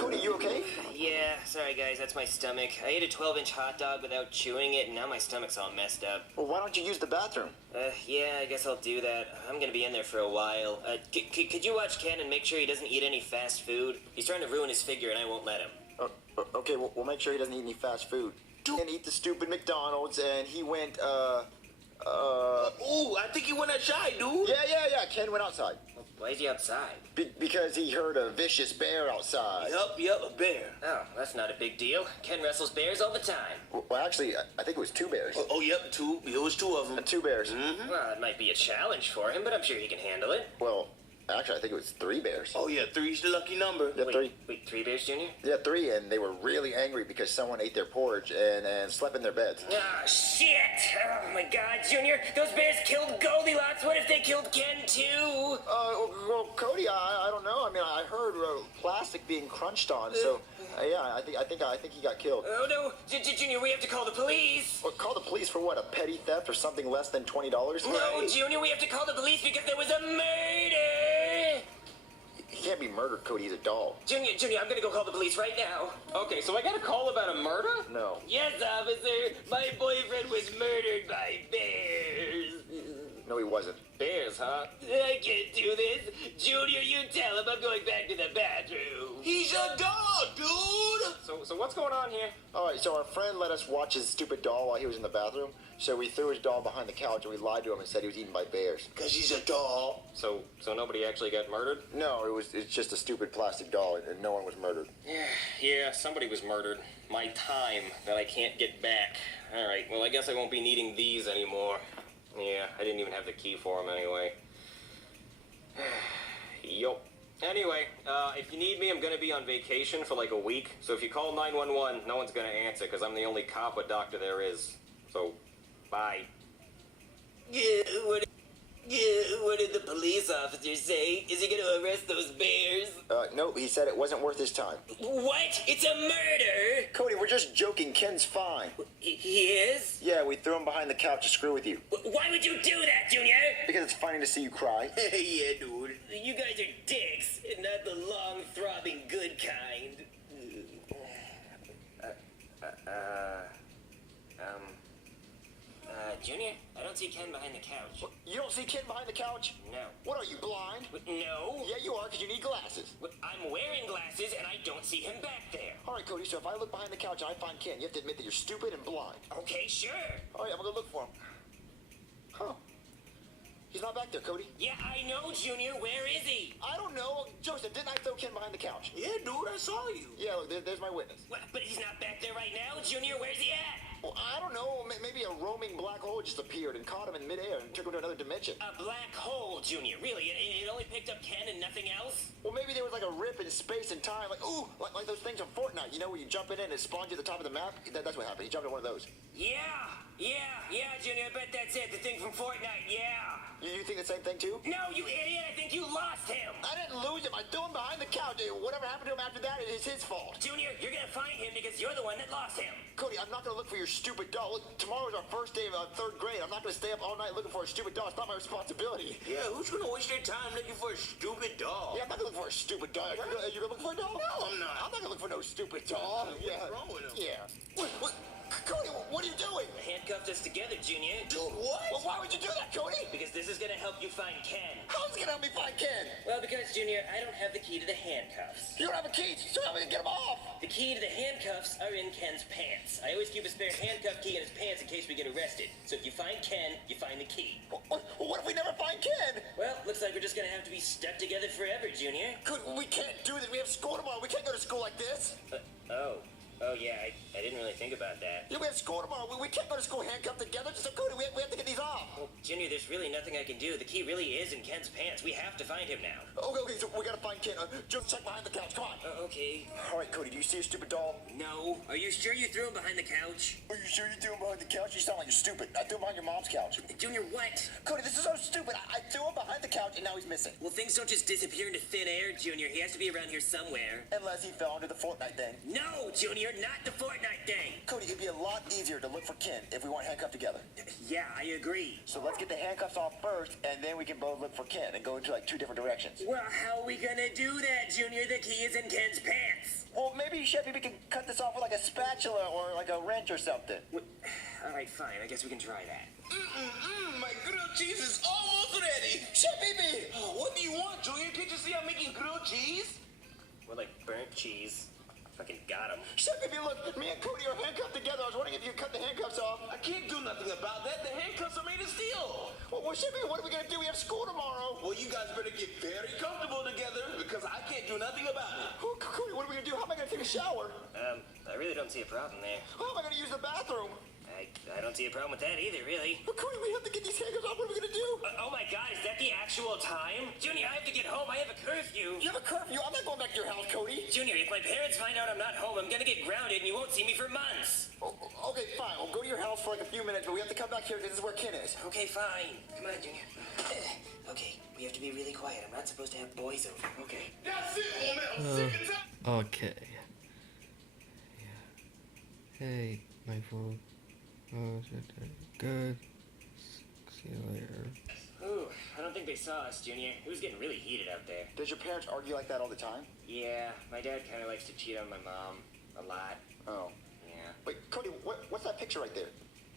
Cody, you okay? Yeah, sorry guys, that's my stomach. I ate a 12-inch hot dog without chewing it, and now my stomach's all messed up. Well, why don't you use the bathroom? Yeah, I guess I'll do that. I'm gonna be in there for a while. Could you watch Ken and make sure he doesn't eat any fast food? He's trying to ruin his figure, and I won't let him. Okay, we'll make sure he doesn't eat any fast food. And eat the stupid McDonald's, and he went, Ooh, I think he went outside, dude. Yeah, Ken went outside. Why is he outside? Because he heard a vicious bear outside. Yup, a bear. Oh, that's not a big deal. Ken wrestles bears all the time. Well, actually, I think it was two bears. Yep, two. It was two of them. Two bears. Well, it might be a challenge for him, but I'm sure he can handle it. Well, actually, I think it was three bears. Oh, yeah, three's the lucky number. Yeah, three. Wait, 3 bears, Junior? Yeah, three, and they were really angry because someone ate their porridge and slept in their beds. Ah, shit! Oh my god, Junior! Those bears killed Goldilocks! What if they killed Ken, too? Well, Cody, I don't know. I mean, I heard plastic being crunched on, so yeah, I think he got killed. Oh no, Junior, we have to call the police. Well, call the police for what? A petty theft or something less than $20? No, Junior, we have to call the police because there was a murder. He can't be murdered, Cody. He's a doll. Junior, I'm gonna go call the police right now. Okay, so I got a call about a murder? No. Yes, officer. My boyfriend was murdered by bears. No, he wasn't. Bears, huh? I can't do this. Junior, you tell him I'm going back to the bathroom. He's a dog, dude. So what's going on here? All right, so our friend let us watch his stupid doll while he was in the bathroom. So we threw his doll behind the couch and we lied to him and said he was eaten by bears. Because he's a dog. So nobody actually got murdered? No, it's just a stupid plastic doll and no one was murdered. Yeah, somebody was murdered. My time that I can't get back. All right, well, I guess I won't be needing these anymore. Yeah, I didn't even have the key for them anyway. Yup. Anyway, if you need me, I'm going to be on vacation for like a week. So if you call 911, no one's going to answer because I'm the only cop or doctor there is. So, bye. What did the police officer say? Is he gonna arrest those bears? No, he said it wasn't worth his time. What? It's a murder! Cody, we're just joking. Ken's fine. He is? Yeah, we threw him behind the couch to screw with you. Why would you do that, Junior? Because it's funny to see you cry. Yeah, dude. You guys are dicks, and not the long, throbbing, good kind. Junior, I don't see Ken behind the couch. You don't see Ken behind the couch? No. What, are you blind? No. Yeah, you are, because you need glasses. I'm wearing glasses, and I don't see him back there. All right, Cody, so if I look behind the couch and I find Ken, you have to admit that you're stupid and blind. Okay, sure. All right, I'm going to go look for him. Huh. He's not back there, Cody. Yeah, I know, Junior. Where is he? I don't know. Joseph, didn't I throw Ken behind the couch? Yeah, dude, I saw you. Yeah, look, there's my witness. But he's not back there right now. Junior, where's he at? Well, I don't know. Maybe a roaming black hole just appeared and caught him in midair and took him to another dimension. A black hole, Junior. Really? It only picked up Ken and nothing else? Well, maybe there was like a rip in space and time, like, ooh, like those things on Fortnite, you know, where you jump in and it spawns you at the top of the map? That's what happened. He jumped in one of those. Yeah, Junior. I bet that's it. The thing from Fortnite, yeah. You think the same thing, too? No, you idiot. I think you lost him. I didn't lose him. I threw him behind the couch. Whatever happened to him after that is his fault. Junior, you're going to find him because you're the one that lost him. Cody, I'm not going to look for your stupid doll. Look, tomorrow's our first day of third grade. I'm not going to stay up all night looking for a stupid doll. It's not my responsibility. Yeah, who's going to waste their time looking for a stupid dog? Yeah, I'm not going to look for a stupid doll. You going to look for a doll? No, I'm not. I'm not going to look for no stupid doll. What's wrong with him? Yeah. What? Cody, what are you doing? Handcuffed us together, Junior. Dude, what? Well, why would you do that, Cody? Because this is going to help you find Ken. How's it going to help me find Ken? Well, because, Junior, I don't have the key to the handcuffs. You don't have a key, so how am I going to get him off? The key to the handcuffs are in Ken's pants. I always keep a spare handcuff key in his pants in case we get arrested. So if you find Ken, you find the key. What if we never find Ken? Well, looks like we're just going to have to be stuck together forever, Junior. We can't do this. We have school tomorrow. We can't go to school like this. Oh, yeah, I didn't really think about that. Yeah, we have school tomorrow. We can't go to school handcuffed together. So, Cody, we have to get these off. Well, Junior, there's really nothing I can do. The key really is in Ken's pants. We have to find him now. Okay, so we got to find Ken. Just check behind the couch. Come on. Okay. All right, Cody, do you see a stupid doll? No. Are you sure you threw him behind the couch? Are you sure you threw him behind the couch? You sound like you're stupid. I threw him behind your mom's couch. Junior, what? Cody, this is so stupid. I threw him behind the couch, and now he's missing. Well, things don't just disappear into thin air, Junior. He has to be around here somewhere. Unless he fell into the Fortnite thing. No, Junior, not the Fortnite thing. Cody, it'd be a lot easier to look for Ken if we weren't handcuffed together. Yeah, I agree. So let's get the handcuffs off first, and then we can both look for Ken and go into like two different directions. Well, how are we gonna do that, Junior? The key is in Ken's pants. Well, maybe Chef Pee can cut this off with like a spatula or like a wrench or something. All right, fine. I guess we can try that. My grilled cheese is almost ready. Chef Pee! What do you want, Junior? Can't you see I'm making grilled cheese? We're like burnt cheese. Fucking got him. Chef Pee, look, me and Cody are handcuffed together. I was wondering if you could cut the handcuffs off. I can't do nothing about that. The handcuffs are made of steel. Well, Chef Pee, what are we gonna do? We have school tomorrow. Well, you guys better get very comfortable together because I can't do nothing about it. Oh, Cody, what are we gonna do? How am I gonna take a shower? I really don't see a problem there. How am I gonna use the bathroom? I don't see a problem with that either, really. But Cody, we have to get these handcuffs off. What are we gonna do? Oh my God, is that the actual time? Junior, I have to get home. I have a curfew. You have a curfew. I'm not going back to your house, Cody. Junior, if my parents find out I'm not home, I'm gonna get grounded and you won't see me for months. Oh, okay, fine. We'll go to your house for like a few minutes, but we have to come back here because this is where Ken is. Okay, fine. Come on, Junior. Okay, we have to be really quiet. I'm not supposed to have boys over. Okay. That's it, woman. I'm sick and tired. Okay. Yeah. Hey, my phone. Oh, good. See you later. Ooh, I don't think they saw us, Junior. It was getting really heated out there. Does your parents argue like that all the time? Yeah, my dad kind of likes to cheat on my mom a lot. Oh. Yeah. Wait, Cody, what's that picture right there?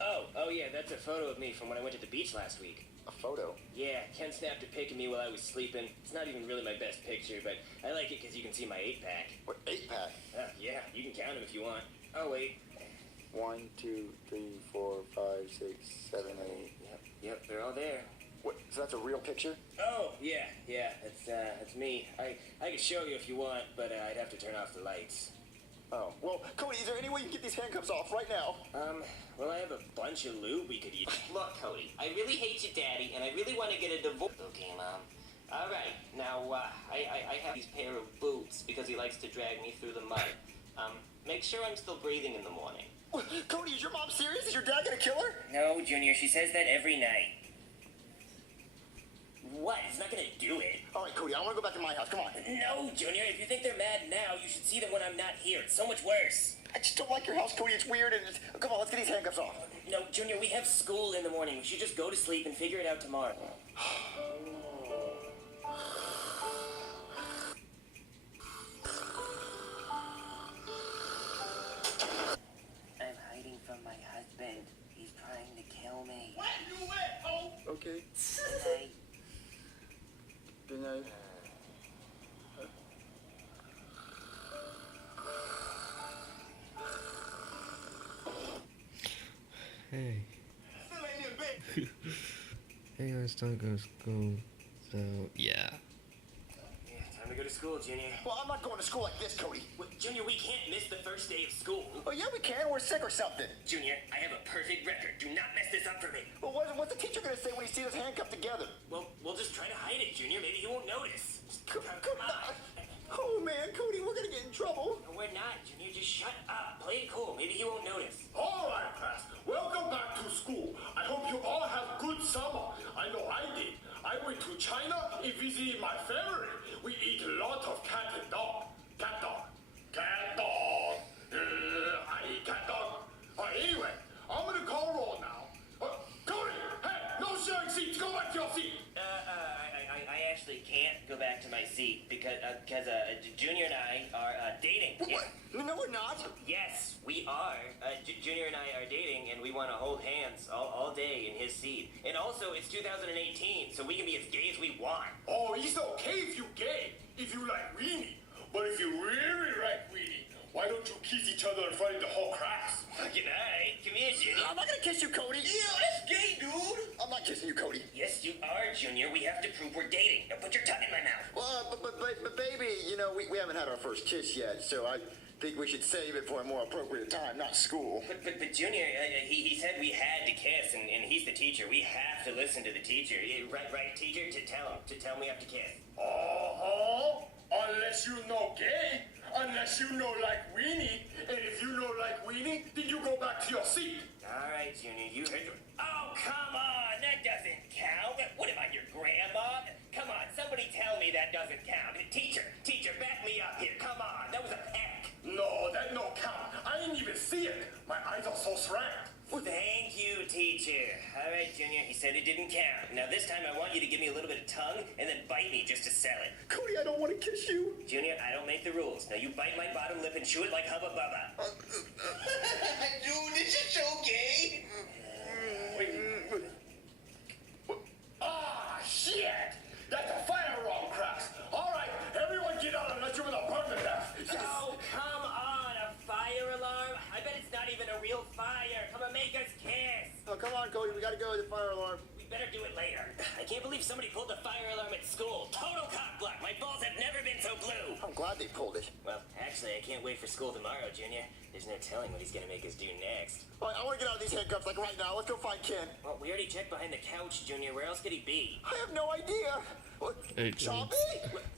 Oh yeah, that's a photo of me from when I went to the beach last week. A photo? Yeah, Ken snapped a pic of me while I was sleeping. It's not even really my best picture, but I like it because you can see my 8-pack. What, 8-pack? Yeah, you can count them if you want. Oh, wait. 1, 2, 3, 4, 5, 6, 7, 8. Yep, they're all there. What, so that's a real picture? Oh, yeah, that's me. I could show you if you want, but I'd have to turn off the lights. Oh. Well, Cody, is there any way you can get these handcuffs off right now? Well, I have a bunch of lube we could use. Look, Cody, I really hate you, Daddy, and I really want to get a divorce. Okay, Mom. All right, now, I have these pair of boots because he likes to drag me through the mud. Make sure I'm still breathing in the morning. Cody, is your mom serious? Is your dad gonna kill her? No, Junior, she says that every night. What? It's not gonna do it. All right, Cody, I want to go back to my house. Come on. No, Junior, if you think they're mad now, you should see them when I'm not here. It's so much worse. I just don't like your house, Cody. It's weird, and it's... Come on, let's get these handcuffs off. No, Junior, we have school in the morning. We should just go to sleep and figure it out tomorrow. I'm hiding from my husband. He's trying to kill me. Where you at, ho? Okay. Good night. Good night. Hey. Still ain't in bed. Hey, I still go to school. So, yeah. Yeah, time to go to school, Junior. Well, I'm not going to school like this, Cody. Junior, we can't miss the first day of school. Oh, yeah, we can. We're sick or something. Junior, I have a perfect record. Do not mess this up for me. Well, what's the teacher gonna say when he sees us handcuffed together? Well, we'll just try to hide it, Junior. Maybe he won't notice. Come on. Oh, man, Cody, we're gonna get in trouble. No, we're not, Junior. Just shut up. Play it cool. Maybe he won't notice. All right, class. Welcome back to school. I hope you all have good summer. I know I did. I went to China and visited my family. We eat a lot of cat and dog. Cat dog. Cat dog. I eat cat dog. Anyway, I'm gonna call roll now. Cody, hey, no sharing seats. Go back to your seat. I actually can't go back to my seat because Junior and I are dating. What? No, we're not. Yes, we are. Junior and I are dating, and we want to hold hands all day in his seat. And also, it's 2018, so we can be as gay as we want. Oh, it's okay if you gay, if you like weenie. But if you really like weenie, why don't you kiss each other in front of the whole class? Fucking alright. Come here, Junior. I'm not gonna kiss you, Cody. Yeah, that's gay, dude. I'm not kissing you, Cody. Yes, you are, Junior. We have to prove we're dating. Now put your tongue in my mouth. Well, but baby, you know, we haven't had our first kiss yet, so I think we should save it for a more appropriate time, not school. But Junior, he said we had to kiss, and he's the teacher. We have to listen to the teacher. Right, teacher? To tell him we have to kiss. Unless you know gay, unless you know like weenie, and if you know like weenie, then you go back to your seat. All right, Junior, you heard. Oh, come on, that doesn't count. What am I, your grandma? Come on, somebody tell me that doesn't count. Teacher, back me up here. Come on, that was a peck. No, that no count. I didn't even see it. My eyes are so strained. Thank you, teacher. All right, Junior, he said it didn't count. Now this time I want you to give me a little bit of tongue and then bite me just to sell it. Cody, I don't want to kiss you. Junior, I don't make the rules. Now you bite my bottom lip and chew it like Hubba Bubba. Dude, this is so gay. Ah, shit! That's a fire alarm cracks. All right, everyone get out unless you're gonna burn to death. Yes. Oh, come on, a fire alarm? I bet it's not even a real fire. Come on, make us kiss. Oh, come on, Cody. We gotta go with the fire alarm. We better do it later. I can't believe somebody pulled the fire alarm at school. Total cock block. My balls have never been so blue. I'm glad they pulled it. Well, actually, I can't wait for school tomorrow, Junior. There's no telling what he's gonna make us do next. All right, I want to get out of these handcuffs like right now. Let's go find Ken. Well, we already checked behind the couch, Junior. Where else could he be? I have no idea. What? Hey, Chompy?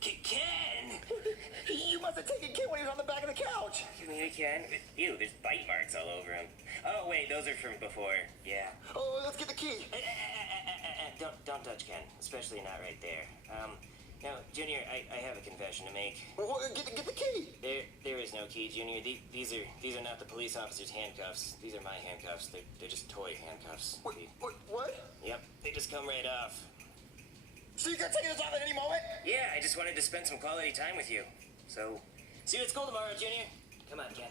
Ken! You must have taken Ken when he was on the back of the couch. You mean you can? Ew, there's bite marks all over him. Oh, wait, those are from before. Yeah. Oh, let's get the key. Don't touch Ken, especially not right there. Now, Junior, I have a confession to make. Well, get the key. There is no key, Junior. These are not the police officer's handcuffs. These are my handcuffs. They're just toy handcuffs. What? Yep, they just come right off. So you're gonna take us off at any moment? Yeah, I just wanted to spend some quality time with you. So, see you at school tomorrow, Junior. Come on, Ken.